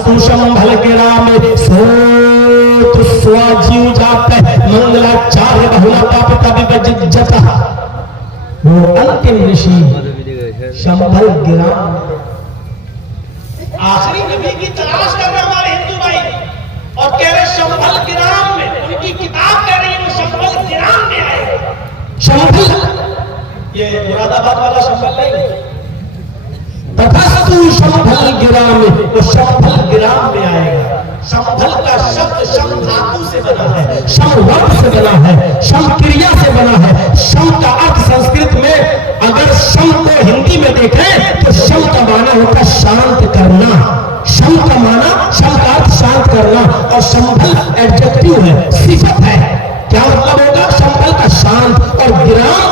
तथस्तु संभल गिरा में सोत स्वाजीव जाते मंगलाचार्य बहुलता पिता विभजित। वो अंतिम ऋषि संभल गिरा आखिरी नबी की तलाश कर रहे हमारे हिंदू भाई और कह रहे संभल गिराम में, उनकी किताब कह रही है वो संभल गिराम में आएगा। संभल ये मुरादाबाद वाला संभल नहीं, तथस्तु संभल गिराम में, वो संभल गिराम में आएगा। संभल का शब्द शम धातु से बना है, शम वर्ग से बना है, शम क्रिया से बना है। शम का अर्थ संस्कृत में अगर शम को हिंदी में देखें तो शम का माना होता शांत करना। शम का माना, शम का अर्थ शांत करना, और संभल एडजेक्टिव है, सिफत है। क्या मतलब होगा? संभल का शांत, और गिराम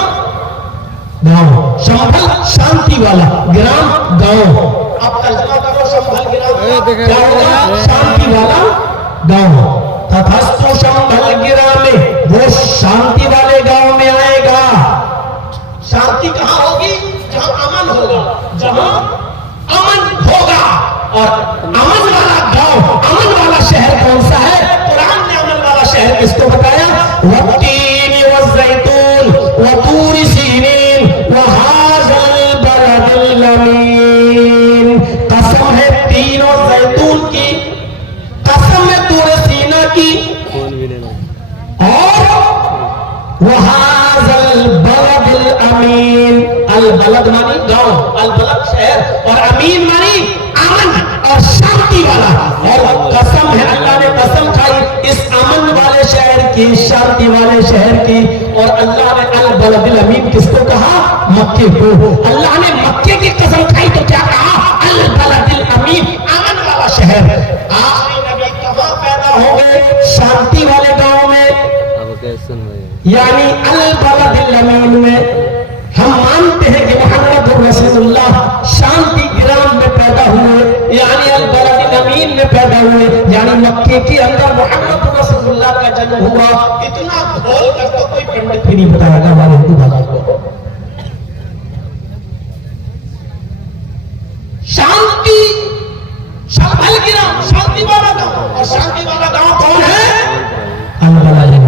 गांव। संभल शांति वाला, गिराम गांव। अब तर्जुमा करो संभल गिराम क्या होगा? शांति वाला गांव। तथस्तु संभल गिरा में, वो शांति वाले गांव में आएगा। शांति कहाँ होगी? जहाँ अमन होगा, जहाँ अमन होगा। और अमन वाला गांव, अमन वाला शहर कौन सा है? कुरान ने अमन वाला शहर शहर किसको बताया? वत्तीन वज़ैतून वतूर सीनीन वहाज़ल बलदिल अमीन। कसम है तीन और जैतून की, कसम है तूर सीना की, और वहाज़ल बलदिल अमीन। अल बलद मानी गांव, अल बलद शहर, और अमीन मानी अमन और शांति वाला। और कसम है, अल्लाह ने कसम खाई इस अमन वाले शहर की, शांति वाले शहर की। और अल्लाह ने अल बलदिल अमीन किसको कहा? मक्के को। अल्लाह ने मक्के की कसम खाई तो क्या कहा? अल बलदिल अमीन, अमन वाला शहर। आखिरी नबी कहाँ पैदा होंगे? शांति वाले गांव में, यानी अल बलदिल अमीन में। हम मानते हैं कि मोहम्मद रसूलुल्लाह शांति ग्राम में पैदा हुए, यानी अल बलदिल अमीन में पैदा हुए, यानी मक्के के अंदर मोहम्मद रसूलुल्लाह का जन्म हुआ। इतना बोल कर तो कोई पंडित भी नहीं बताएगा हमारे हिंदू भाइयों को। शांति संभल गिराम, शांति वाला गांव। और शांति वाला गांव कौन है? अल बलदिल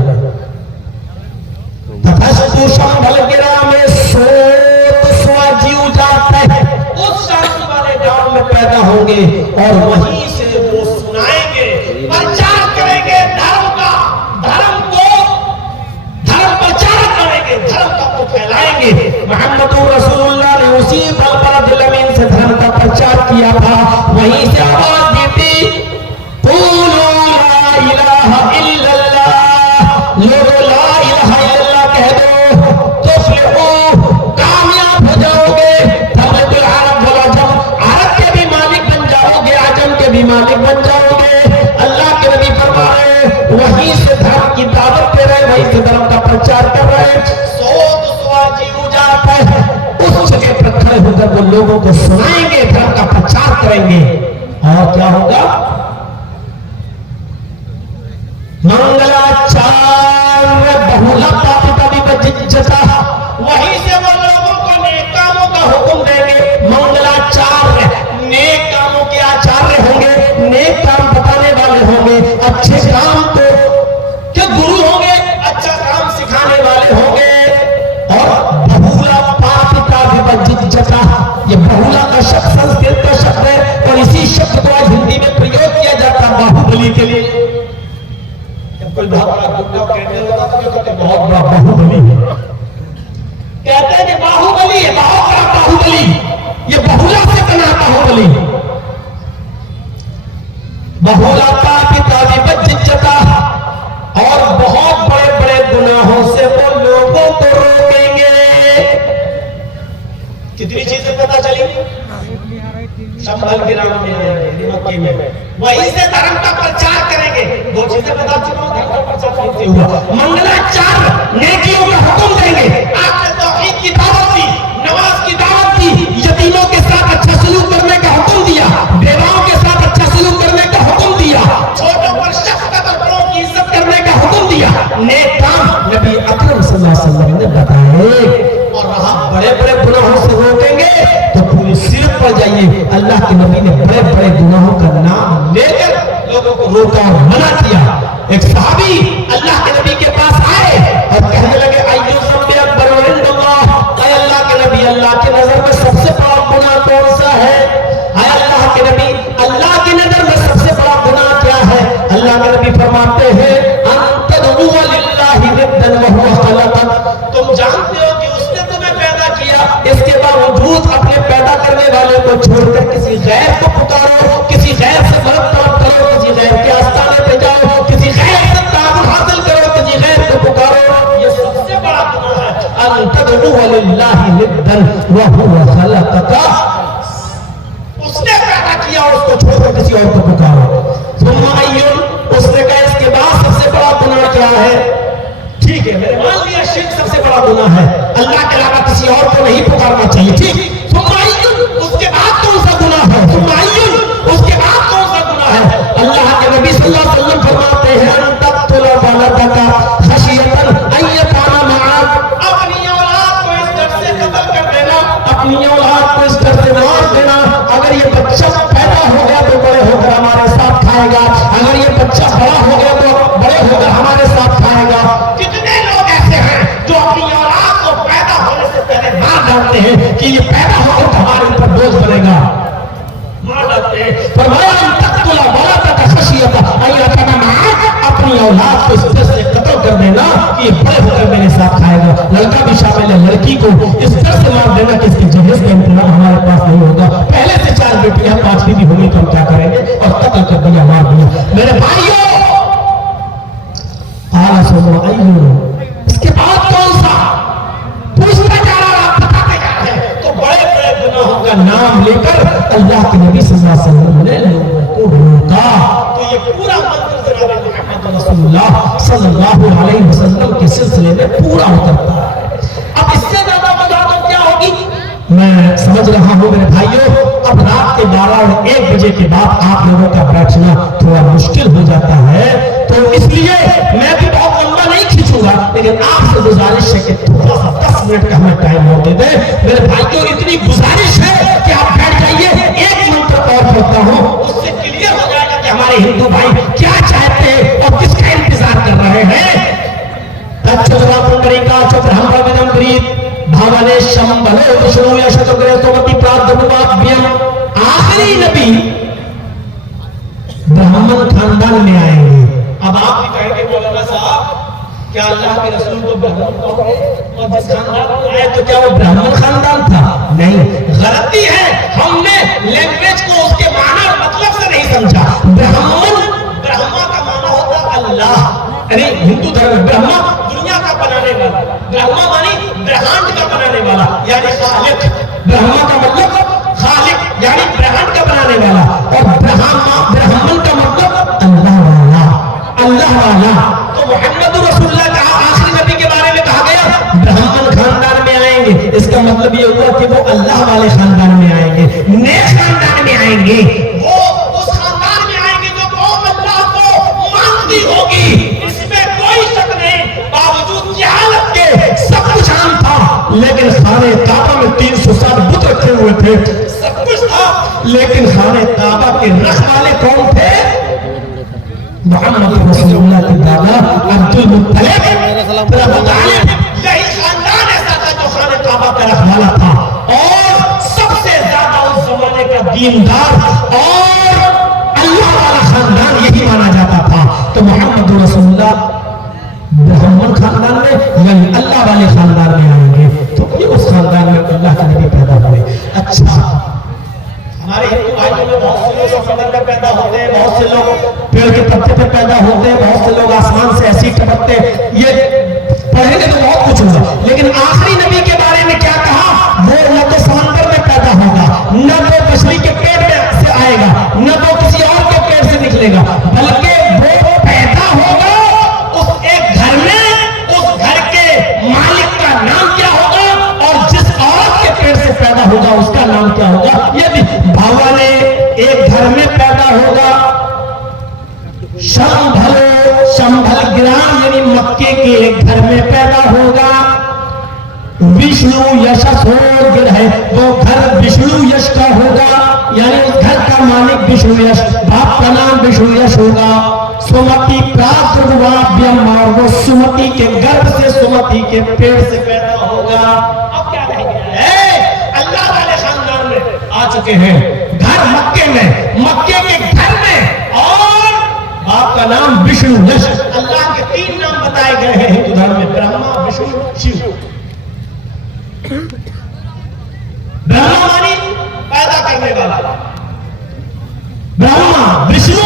तथस्तु संभल गिरा में सोत स्वाजीव जाता है। उस शांति वाले गांव में पैदा होंगे और वहीं वहीं से वो सुनाएंगे, प्रचार करेंगे धर्म का, धर्म को, धर्म प्रचार करेंगे, धर्म का को फैलाएंगे। मोहम्मद रसूलुल्लाह ने उसी बलदिल अमीन से धर्म का प्रचार किया था। वहीं से आवाज दी थी, क़ूलू ला इलाहा इल्लल्लाह, लोगों ला इलाहा इल्लल्लाह कह दो, तुफ्लिहू, कामयाब हो जाओगे। तग़लिबुल अरब वल अजम, अरब के भी मालिक बन जाओगे, अजम के भी मालिक बन जाओगे। अल्लाह के नबी फरमा रहे, वहीं से धर्म की दावत दे रहे, वहीं से धर्म का प्रचार कर रहे। सोत स्वाजीव जाता है, उस जगह पर खड़े होकर वो लोगों को सुनाएंगे, धर्म का प्रचार करेंगे। और क्या होगा? मंगलाचार्य बहुलता पिता विभजिता। वहीं से वो लोगों को नेक कामों का हुक्म देंगे। मंगलाचार्य नेक कामों के आचार्य होंगे, नेक काम बताने वाले होंगे, अच्छे काम को के गुरु होंगे, अच्छा काम सिखाने वाले होंगे। और बहुला पापिता विभजिता, ये बहुला का शब्द संस्कृत का शब्द है, और इसी शब्द को आज हिंदी में प्रयोग किया जाता है बाहुबली के लिए। कोई बहुत बड़ा गुंडा कहने लगा तो क्या कहते हैं? बहुत बड़ा बाहुबली है, कहते हैं कि बाहुबली है, बहुत बड़ा बाहुबली। ये बहुला से बना बाहुबली। बहुला पापिता विभजिता, और बहुत बड़े बड़े गुनाहों से वो लोगों को रोकेंगे। कितनी चीजें पता चली? संभल गिराम में आएंगे, मक्के में, वहीं से धर्म का प्रचार करेंगे। दो चीजें बता चुका हूं, धर्म का प्रचार कैसे हुआ। मंगलाचार्य नेकियों का हुक्म देंगे, आपने तौहीद की दावत दी, नमाज की दावत दी, यतीमों के साथ अच्छा सलूक करने का हुक्म दिया, बेवाओं के साथ अच्छा सलूक करने का हुक्म दिया, छोटों पर शफकत और बड़ों की इज्जत करने का हुक्म दिया। नेक काम नबी अकरम सल्लल्लाहु अलैहि वसल्लम ने बताए। और वहां बड़े बड़े गुनाहों से रोकेंगे तो पूरे सिर पर जाइए। अल्लाह के नबी ने बड़े बड़े गुनाहों का नाम रोका और मना किया। एक सहाबी अल्लाह के नबी के पास आए और कहने लगे अय्यु ज़म्बि अकबर इंदल्लाह, ऐ अल्लाह के नबी, अल्लाह की नजर में सबसे बड़ा गुनाह कौन सा है? ऐ अल्लाह के नबी, अल्लाह की नजर में सबसे बड़ा गुनाह क्या है? अल्लाह के नबी फरमाते हैं अन्तदउ लिल्लाहि निद्दन व हुवा खलक़क, तुम जानते हो कि उसने तुम्हें पैदा किया, इसके बावजूद अपने पैदा करने वाले को छोड़कर किसी गैर को पुकारो, किसी गैर से मदद तलब करो, किसी गैर के आस्थाने पे जाओ, किसी गैर से ताबुत हासिल करो, किसी गैर को पुकारो, ये सबसे बड़ा गुनाह है। अन्तदउ लिल्लाहि निद्दन व हुवा खलक़क, उसने पैदा किया और उसको छोड़कर किसी और को पुकारो। सुम्मा अय्युन, उसने कहा इसके बाद सबसे बड़ा गुनाह क्या है? ठीक है, मैंने मान लिया शिर्क सबसे बड़ा गुनाह है, अल्लाह के अलावा किसी और को नहीं पुकारना चाहिए, ठीक। सुम्मा अय्युन, उसके बाद कौन सा गुनाह है? सुम्मा अय्युन, उसके बाद कौन सा गुनाह है? अल्लाह के नबी सल्लल्लाहु अलैहि वसल्लम फरमाते हैं अन्तक़्तुला वलदका खशियतन अन यकाना मअक, अपनी औलाद को इस डर से कत्ल कर देना, अपनी औलाद को इस डर से मार देना, अगर ये बच्चा पैदा हो गया तो बड़े होकर हमारे साथ खाएगा, अगर ये बच्चा बड़ा हो गया तो बड़े होकर हमारे साथ खाएगा। कितने लोग ऐसे हैं जो अपनी औलाद को पैदा होने से पहले मार डालते हैं कि ये पैदा होकर तो हमारे ऊपर बोझ बनेगा, मार डालते हैं। फरमाया अन्तक़्तुला वलदका खशियतन अन यकाना मअक, अपनी औलाद को इस तरह से कत्ल कर देना कि ये बड़े होकर मेरे साथ खाएगा। लड़का भी शामिल है, लड़की को इस तरह से मार देना कि इसकी जहेज का इंतजाम हमारे पास नहीं होगा, पहले से 4 बेटियां 5वीं भी होंगी तो हम क्या करेंगे, और कत्ल कर दिया, मार दिया। मेरे भाइयों, इसके बाद कौन सा पूछता जा रहा, आप बताते जा रहे हैं, तो बड़े बड़े गुनाहों का नाम लेकर अल्लाह के नबी सल्लल्लाहु अलैहि वसल्लम ने लोगों को रोका। तो ये पूरा मंत्र जनाब मुहम्मद रसूलुल्लाह सल्लल्लाहु अलैहि वसल्लम के सिलसिले में पूरा उतरता है। अब इससे ज्यादा वजाहत क्या होगी? मैं समझ रहा हूं मेरे भाइयों, अब रात के 12 और 1 बजे के बाद आप लोगों का बैठना थोड़ा मुश्किल हो जाता है, तो इसलिए मैं भी बहुत लंबा नहीं खींचूंगा, लेकिन आपसे गुजारिश है कि थोड़ा सा 10 मिनट का हमें टाइम और दे दें। मेरे भाइयों, इतनी गुजारिश है कि आप बैठ जाइए, एक मंत्र और पढ़ता हूं, उससे क्लियर हो जाएगा कि हमारे हिंदू भाई क्या चाहते हैं और किसका इंतजार कर रहे हैं। भावने शंभलो विष्णु यशतुग्रे सोमति प्रादुर्भाव्यम, आखिरी नबी ब्राह्मण खानदान में आएंगे। अब आप भी कहेंगे मौलाना साहब, क्या अल्लाह के रसूल को ब्राह्मण कहा है और जिस खानदान में आए तो क्या वो ब्राह्मण खानदान था? नहीं, गलती है, हमने लैंग्वेज को उसके माना और मतलब से नहीं समझा। ब्राह्मा का माना होता अल्लाह, अरे हिंदू धर्म में ब्रह्मा दुनिया का बनाने वाला, ब्रह्मा मानी ब्रह्मांड का बनाने वाला यानी खालिक, ब्रह्मा का मतलब खालिक यानी ब्रह्मांड का बनाने वाला, और ब्राह्मण का मतलब अल्लाह वाला, अल्लाह वाला। तो मोहम्मद रसूलुल्लाह का आखिरी नबी के बारे में कहा गया ब्राह्मण खानदान में आएंगे, इसका मतलब ये हुआ कि वो अल्लाह वाले खानदान में आएंगे, नेक खानदान में आएंगे, वो उस खानदान में आएंगे जो कौम अल्लाह को मानती होगी, इसमें कोई शक नहीं। बावजूद जहालत के सब कुछ आम था, लेकिन खाने काबा में 360 बुत रखे हुए थे, सब कुछ था, लेकिन खाने काबा के रखवाले कौन थे? मोहम्मद रसूलुल्लाह के दादा अब्दुल मुत्तलिब, यही खानदान ऐसा था जो खाने काबा का रखवाला था, और सबसे ज्यादा उस जमाने का दीनदार और अल्लाह वाला खानदान यही माना जाता था। तो मोहम्मद रसूलुल्लाह ब्राह्मण खानदान में यानी अल्लाह वाले खानदान में आएंगे, तो ये उस खानदान में अल्लाह के नबी पैदा हुए। अच्छा, हमारे हिंदू भाइयों में बहुत से लोग समंदर में पैदा होते हैं, बहुत से लोग पेड़ के पत्ते पे पैदा होते हैं, बहुत से लोग आसमान से ऐसी टपकते हैं, ये पढ़ेंगे तो बहुत कुछ होगा, लेकिन आखिरी नबी के बारे में क्या कहा? वो न तो समंदर में पैदा होगा, न तो मछली के पेट में से आएगा, न तो किसी और के पेट से निकलेगा, बल्कि वो पैदा होगा उस एक घर में, उस घर के मालिक का नाम क्या होगा, और जिस औरत के पेट से पैदा होगा उसका नाम क्या होगा? ये भी भावा ने एक घर में पैदा होगा, शंभल ग्राम यानी मक्के के एक घर में पैदा होगा, विष्णु यशस हो है, वो घर विष्णु यश का होगा, यानी उस घर का मालिक विष्णु यश, बाप का नाम विष्णु यश होगा। सुमति प्रादुर्भाव्यम, और वो सुमति के गर्भ से, सुमति के पेड़ से पैदा होगा। अब क्या रह गया है? अल्लाह वाले खानदान में आ चुके हैं, घर मक्के में, मक्के के घर में, और बाप का नाम विष्णु यश। अल्लाह के 3 नाम बताए गए हैं हिंदू धर्म में, ब्रह्मा विष्णु शिव। ब्रह्मा मानी पैदा करने वाला, ब्रह्मा विष्णु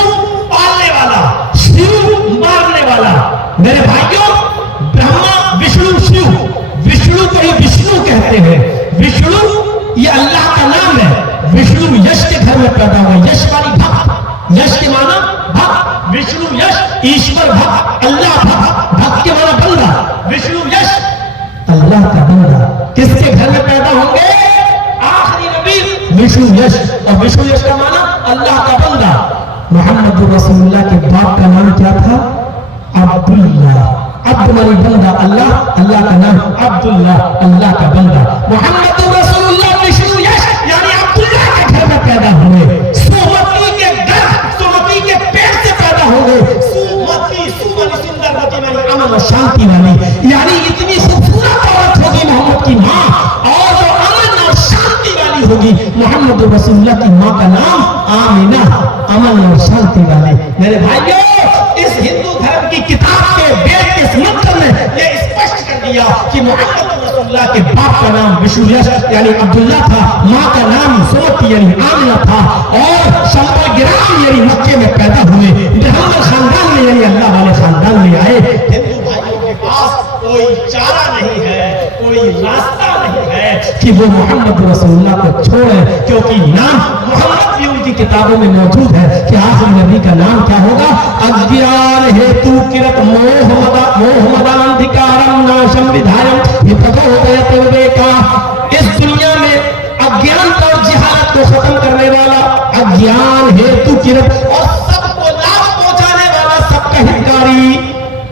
पालने वाला, शिव मारने वाला। मेरे भाइयों, ब्रह्मा विष्णु शिव, विष्णु को ही विष्णु कहते हैं। विष्णु ये अल्लाह का नाम है। विष्णु यश के घर में पैदा हुआ, यश वाली भक्त, यश के माना भक्त, विष्णु यश ईश्वर भक्त, अल्लाह भक्त, भक्त के माना बंदा, विष्णु यश अल्लाह का बंदा। किसके घर में पैदा होंगे? आखिरी नबी विष्णु यश, और विष्णु यश का माना अल्लाह का बंदा। मोहम्मद रसूलुल्लाह के बाप का नाम क्या था? अब्दुल्लाह। अब्द मानी बंदा, अल्लाह, अल्लाह का नाम अब्दुल्लाह, अल्लाह का बंदा। मोहम्मद रसूलुल्लाह विष्णु यश यानी अब्दुल्लाह के घर में पैदा हुए, सुमति के घर, सुमति के पेड़ से पैदा हो गए। सुमति, सुमति सुंदरवती मानी अमन और शांति वाली, यानी इतनी खूबसूरत औरत होगी मोहम्मद की माँ, और जो अमन और शांति वाली होगी। मोहम्मद रसूलुल्लाह की माँ का नाम आमिना, अमन और शांति वाली। मेरे भाइयों, इस हिंदू धर्म की किताब के वेद के मंत्र ने यह स्पष्ट कर दिया कि मोहम्मद रसूलुल्लाह के बाप का नाम विष्णु यश यानी अब्दुल्लाह था, माँ का नाम सुमति यानी आमिना था, और शंबर गिराम यानी मक्के में पैदा हुए, ब्राह्मण खानदान में यानी अल्लाह वाले खानदान में आए। हिंदू भाइयों के पास कोई चारा नहीं है, कोई रास्ता नहीं है कि वो मोहम्मद रसूलुल्लाह को छोड़े, क्योंकि नाम मोहम्मद भी उनकी किताबों में मौजूद है कि आखिरी नबी का नाम क्या होगा? अज्ञान हेतु किरत मोहम्मदाधिकारम नाशम विधायम का। इस दुनिया में अज्ञान और जिहालत को खत्म करने वाला, अज्ञान हेतु किरत और सबको लाभ पहुंचाने वाला, सबका हितकारी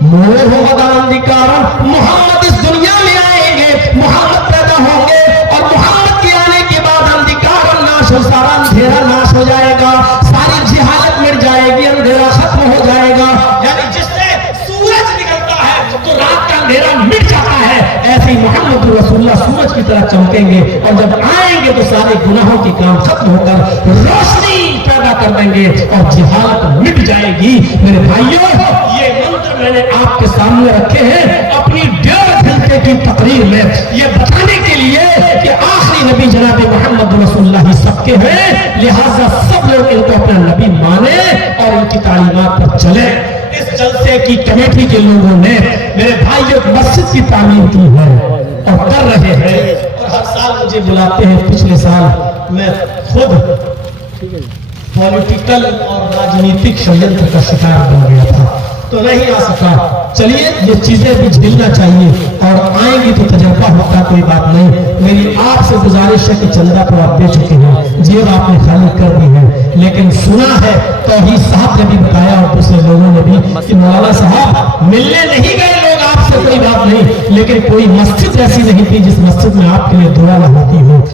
मोहम्मदाधिकारम। मोहम्मद इस दुनिया में आएंगे, मोहम्मद पैदा होंगे, और मोहम्मद के आने के बाद अंधिकार नाश हो, सारा अंधेरा नाश हो जाएगा, सारी जिहालत मिट जाएगी, अंधेरा खत्म हो जाएगा। यानी जिससे सूरज निकलता है तो रात का अंधेरा मिट जाता है, ऐसे ही मोहम्मद रसूलुल्लाह सूरज की तरह चमकेंगे, और जब आएंगे तो सारे गुनाहों की काम खत्म होकर रोशनी पैदा कर देंगे और जिहालत मिट जाएगी। मेरे भाइयों, ये मंत्र मैंने आपके सामने रखे हैं अपनी 1.5 घंटे की तकरीर में, ये बताने के लिए कि आखिरी नबी जनाब मोहम्मद रसूलुल्लाह ही सबके हैं, लिहाजा सब लोग इनको अपना नबी माने और इनकी तालीमात पर चले। इस जलसे की कमेटी के लोगों ने मेरे भाइयों मस्जिद की तामीर की है और कर रहे हैं, और हर साल मुझे बुलाते हैं। पिछले साल मैं खुद पॉलिटिकल और राजनीतिक षड्यंत्र का शिकार बन गया था, तो नहीं आ सका। चलिए, ये चीजें भी झेलना चाहिए, और आएंगी तो तजर्बा होता, कोई बात नहीं। मेरी आपसे गुजारिश है कि चंदा तो आप दे चुके हैं, जेब आपने खाली कर दी है, लेकिन सुना है तौहीद साहब ने भी बताया और दूसरे लोगों ने भी कि मौलाना साहब मिलने नहीं गए लोग आपसे, कोई बात नहीं, लेकिन कोई मस्जिद ऐसी नहीं थी जिस मस्जिद में आपके लिए दुआ न होती हो।